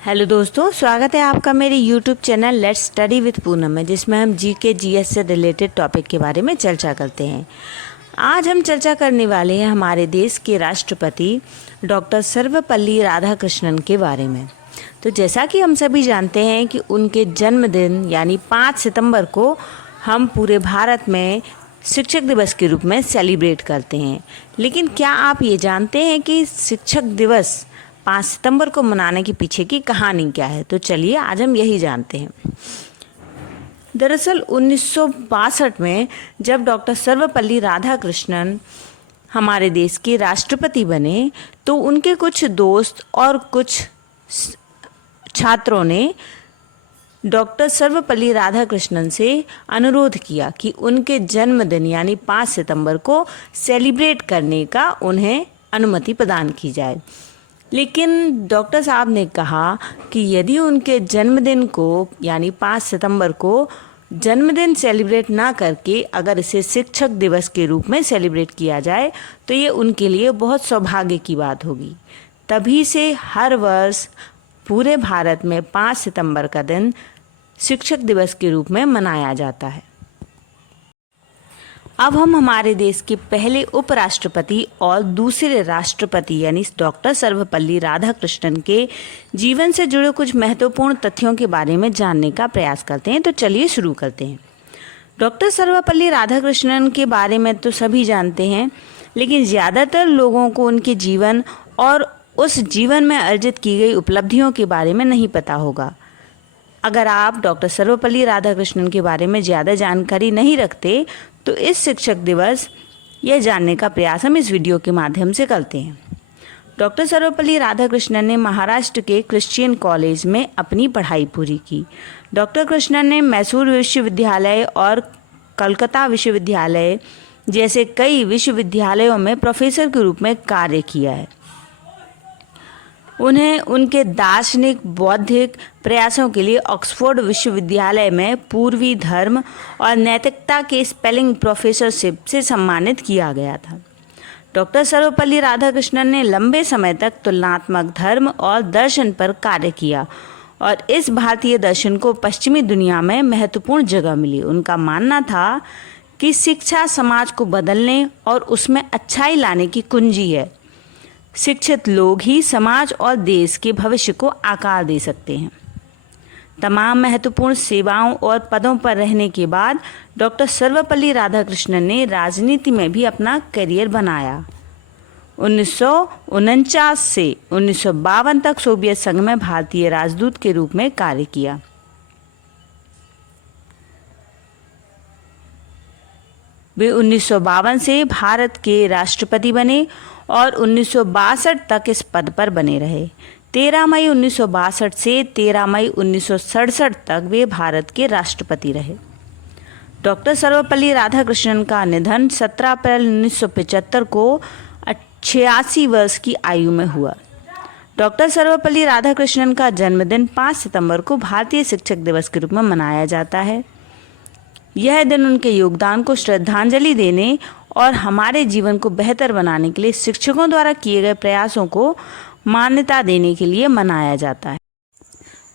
Hello दोस्तों, स्वागत है आपका मेरे YouTube channel let's study with Poonam में, जिसमें हम जीके जीएस से रिलेटेड टॉपिक के बारे में चर्चा करते हैं। आज हम चर्चा करने वाले हैं हमारे देश के राष्ट्रपति डॉक्टर सर्वपल्ली राधाकृष्णन के बारे में। तो जैसा कि हम सभी जानते हैं कि उनके जन्मदिन यानी 5 सितंबर को हम पूरे भारत में शिक्षक दिवस के रूप में सेलिब्रेट करते हैं। लेकिन क्या आप ये जानते हैं कि शिक्षक दिवस 5 सितंबर को मनाने के पीछे की कहानी क्या है? तो चलिए आज हम यही जानते हैं। दरअसल 1962 में जब डॉक्टर सर्वपल्ली राधाकृष्णन हमारे देश के राष्ट्रपति बने तो उनके कुछ दोस्त और कुछ छात्रों ने डॉक्टर सर्वपल्ली राधाकृष्णन से अनुरोध किया कि उनके जन्मदिन यानी 5 सितंबर को सेलिब्रेट करने का उन्हें अनुमति प्रदान की जाए। लेकिन डॉक्टर साहब ने कहा कि यदि उनके जन्मदिन को यानी 5 सितंबर को जन्मदिन सेलिब्रेट ना करके अगर इसे शिक्षक दिवस के रूप में सेलिब्रेट किया जाए तो ये उनके लिए बहुत सौभाग्य की बात होगी। तभी से हर वर्ष पूरे भारत में 5 सितंबर का दिन शिक्षक दिवस के रूप में मनाया जाता है। अब हम हमारे देश के पहले उपराष्ट्रपति और दूसरे राष्ट्रपति यानी डॉक्टर सर्वपल्ली राधाकृष्णन के जीवन से जुड़े कुछ महत्वपूर्ण तथ्यों के बारे में जानने का प्रयास करते हैं। तो चलिए शुरू करते हैं। डॉक्टर सर्वपल्ली राधाकृष्णन के बारे में तो सभी जानते हैं, लेकिन ज़्यादातर लोगों को उनके जीवन और उस जीवन में अर्जित की गई उपलब्धियों के बारे में नहीं पता होगा। अगर आप डॉक्टर सर्वपल्ली राधाकृष्णन के बारे में ज़्यादा जानकारी नहीं रखते तो इस शिक्षक दिवस यह जानने का प्रयास हम इस वीडियो के माध्यम से करते हैं। डॉक्टर सर्वपल्ली राधाकृष्णन ने महाराष्ट्र के क्रिश्चियन कॉलेज में अपनी पढ़ाई पूरी की। डॉक्टर कृष्णन ने मैसूर विश्वविद्यालय और कलकत्ता विश्वविद्यालय जैसे कई विश्वविद्यालयों में प्रोफेसर के रूप में कार्य किया है। उन्हें उनके दार्शनिक बौद्धिक प्रयासों के लिए ऑक्सफोर्ड विश्वविद्यालय में पूर्वी धर्म और नैतिकता के स्पेलिंग प्रोफेसरशिप से सम्मानित किया गया था। डॉक्टर सर्वपल्ली राधाकृष्णन ने लंबे समय तक तुलनात्मक धर्म और दर्शन पर कार्य किया और इस भारतीय दर्शन को पश्चिमी दुनिया में महत्वपूर्ण जगह मिली। उनका मानना था कि शिक्षा समाज को बदलने और उसमें अच्छाई लाने की कुंजी है। शिक्षित लोग ही समाज और देश के भविष्य को आकार दे सकते हैं। तमाम महत्वपूर्ण सेवाओं और पदों पर रहने के बाद डॉक्टर सर्वपल्ली राधाकृष्णन ने राजनीति में भी अपना करियर बनाया। 1949 से 1952 तक सोवियत संघ में भारतीय राजदूत के रूप में कार्य किया। वे 1952 से भारत के राष्ट्रपति बने और 1962 तक इस पद पर बने रहे। 13 मई 1962 से 13 मई 1967 तक वे भारत के राष्ट्रपति रहे। डॉक्टर सर्वपल्ली राधाकृष्णन का निधन 17 अप्रैल 1975 को 86 वर्ष की आयु में हुआ। डॉक्टर सर्वपल्ली राधाकृष्णन का जन्मदिन 5 सितंबर को भारतीय शिक्षक दिवस के रूप में मनाया जाता है। यह दिन उनके योगदान को श्रद्धांजलि देने और हमारे जीवन को बेहतर बनाने के लिए शिक्षकों द्वारा किए गए प्रयासों को मान्यता देने के लिए मनाया जाता है।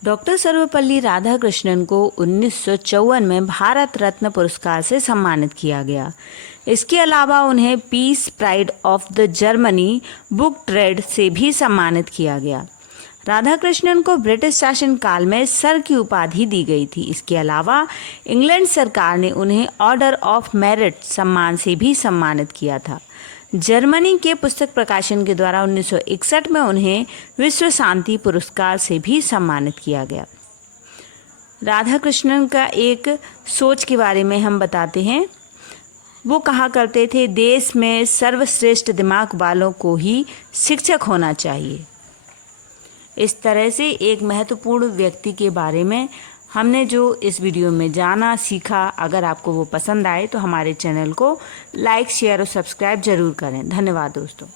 डॉक्टर सर्वपल्ली राधाकृष्णन को 1954 में भारत रत्न पुरस्कार से सम्मानित किया गया। इसके अलावा उन्हें peace prize of the Germany book trade से भी सम्मानित किया गया। राधाकृष्णन को ब्रिटिश शासन काल में सर की उपाधि दी गई थी। इसके अलावा इंग्लैंड सरकार ने उन्हें ऑर्डर ऑफ मेरिट सम्मान से भी सम्मानित किया था। जर्मनी के पुस्तक प्रकाशन के द्वारा 1961 में उन्हें विश्व शांति पुरस्कार से भी सम्मानित किया गया। राधाकृष्णन का एक सोच के बारे में हम बताते हैं। वो कहा करते थे, देश में सर्वश्रेष्ठ दिमाग वालों को ही शिक्षक होना चाहिए। इस तरह से एक महत्वपूर्ण व्यक्ति के बारे में हमने जो इस वीडियो में जाना सीखा। अगर आपको वो पसंद आए तो हमारे चैनल को लाइक शेयर और सब्सक्राइब जरूर करें। धन्यवाद दोस्तों।